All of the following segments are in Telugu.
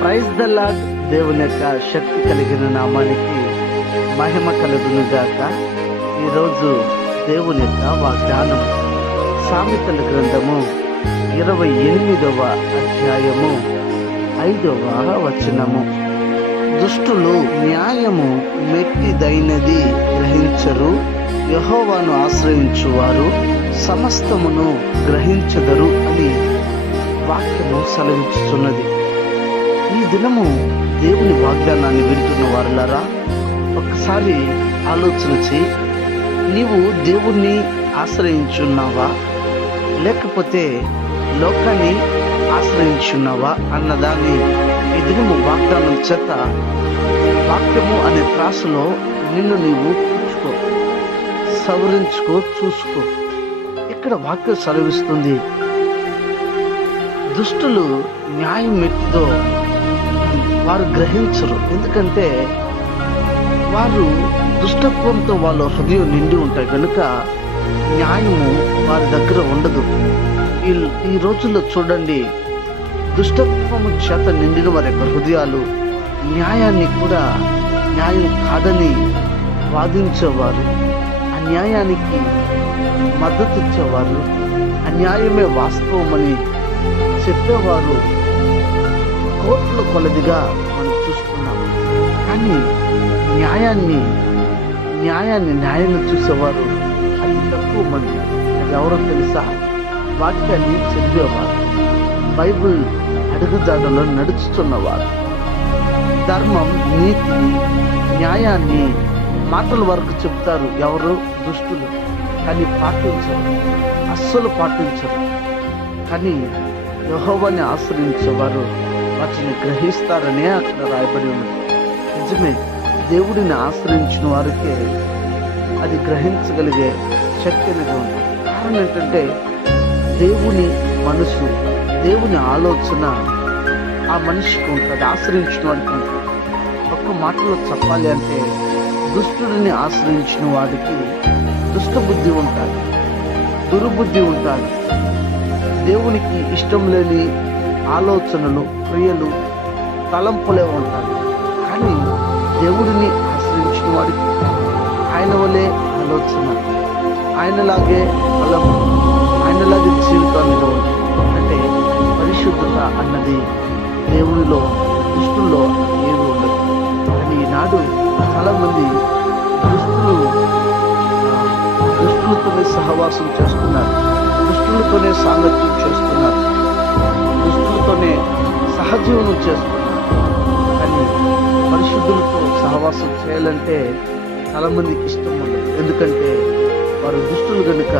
Praise the lord. దేవుని యొక్క శక్తి కలిగిన నామానికి మహిమ కలుగును గాక. ఈరోజు దేవుని యొక్క వాగ్దానం సామెతల గ్రంథము 28వ అధ్యాయము 5వ వచనము. దుష్టులు న్యాయము మెట్టిదైనది గ్రహించరు, యెహోవాను ఆశ్రయించువారు సమస్తమును గ్రహించదరు అని వాక్యము సెలవిస్తున్నది. ఈ దినము దేవుని వాగ్దానాన్ని వింటున్న వారులారా, ఒక్కసారి ఆలోచన చేయి. నీవు దేవుణ్ణి ఆశ్రయించున్నావా, లేకపోతే లోకాన్ని ఆశ్రయించున్నావా అన్నదాన్ని ఈ దినము వాగ్దానం చేత వాక్యము అనే త్రాసులో నిన్ను నీవు కూర్చుకో, సవరించుకో, చూసుకో. ఇక్కడ వాక్యం సెలవిస్తుంది, దుష్టులు న్యాయం మెట్టిదో వారు గ్రహించరు. ఎందుకంటే వారు దుష్టత్వంతో వాళ్ళ హృదయం నిండి ఉంటాయి కనుక న్యాయము వారి దగ్గర ఉండదు. ఈ రోజుల్లో చూడండి, దుష్టత్వము చేత నిండిన వారి యొక్క హృదయాలు న్యాయాన్ని కూడా న్యాయం కాదని వాదించేవారు, అన్యాయానికి మద్దతు ఇచ్చేవారు, అన్యాయమే వాస్తవమని చెప్పేవారు కోట్ల కొలదిగా మనం చూస్తున్నాం. కానీ న్యాయాన్ని చూసేవారు అతి తక్కువ మంది. అది ఎవరో తెలుసా? వాక్యాన్ని చదివేవారు, బైబిల్ అడుగుజాడలో నడుచుతున్నవారు, ధర్మం, నీతిని, న్యాయాన్ని మాటల వరకు చెప్తారు. ఎవరు? దుష్టులు. కానీ పాటించరు, అస్సలు పాటించరు. కానీ యెహోవాని ఆశ్రయించేవారు వాటిని గ్రహిస్తారనే అక్కడ రాయబడి ఉన్నది. నిజమే, దేవుడిని ఆశ్రయించిన వారికే అది గ్రహించగలిగే శక్తి అనేది ఉంది. కారణం ఏంటంటే దేవుని మనసు, దేవుని ఆలోచన ఆ మనిషికి ఉంటుంది, ఆశ్రయించిన వాడికి ఉంటుంది. ఒక్క మాటలో చెప్పాలి అంటే, దుష్టుడిని ఆశ్రయించిన వాడికి దుష్టబుద్ధి ఉంటుంది, దుర్బుద్ధి ఉంటుంది, దేవునికి ఇష్టం లేని ఆలోచనలు, క్రియలు, తలంపులే ఉంటాయి. కానీ దేవుడిని ఆశ్రయించిన వాడికి ఆయన వలె ఆలోచన, ఆయనలాగే బలము, ఆయనలాగే జీవితాన్ని ఉంటుంది. అంటే పరిశుద్ధత అన్నది దేవునిలో, దుష్టుల్లో ఏమి ఉండదు. కానీ ఈనాడు చాలా మంది దుష్టులతోనే సహవాసం చేస్తున్నారు, దుష్టులతోనే సాంగత్యం చేస్తున్నారు, దుష్టులతోనే సహజీవనం చేస్తున్నారు. కానీ పరిశుద్ధులతో సహవాసం చేయాలంటే చాలా మందికి ఇష్టం ఉండదు. ఎందుకంటే వారు దుష్టులు కనుక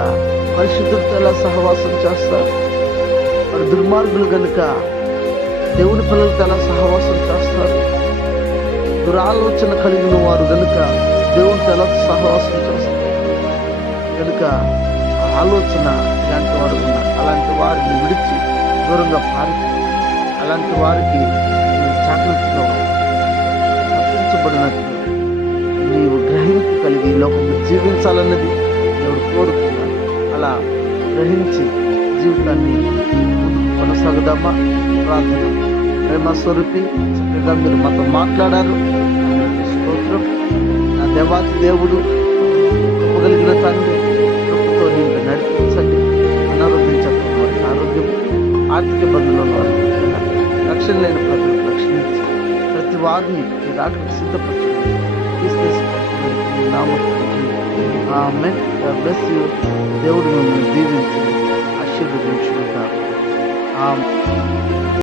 పరిశుద్ధులతో ఎలా సహవాసం చేస్తారు? వారు దుర్మార్గులు కనుక దేవుని పిల్లలతో ఎలా సహవాసం చేస్తారు? దురాలోచన కలిగిన వారు కనుక దేవునితో ఎలా సహవాసం చేస్తారు? కనుక ఆలోచన ఇలాంటి వారు ఉన్నారు. అలాంటి వారిని విడిచి దూరంగా పారి, అలాంటి వారికి జాగ్రత్తగా తప్పించబడినట్లు నీవు గ్రహింపు కలిగి లోకంలో జీవించాలన్నది దేవుడు కోరుకున్నాడు. అలా గ్రహించి జీవితాన్ని కొనసాగుదామా? ప్రార్థన. ప్రేమ స్వరూపి, చక్కగా మీరు మాతో మాట్లాడారు. స్తోత్రం. నా దేవాతి దేవుడు, కృపగలిగిన తండ్రి, కృపతో నిన్ను నడిపించండి. అనారోగ్యం చెప్పిన వారికి ఆరోగ్యం, ఆర్థిక ఇబ్బందుల్లో వారికి రక్షణ లేని ప్రజలకు రక్షణించి ప్రతి వారిని మీరు ఆటకు సిద్ధపరచండి. ఆమేన్. God bless you. దేవుడు మిమ్మల్ని దీవించండి.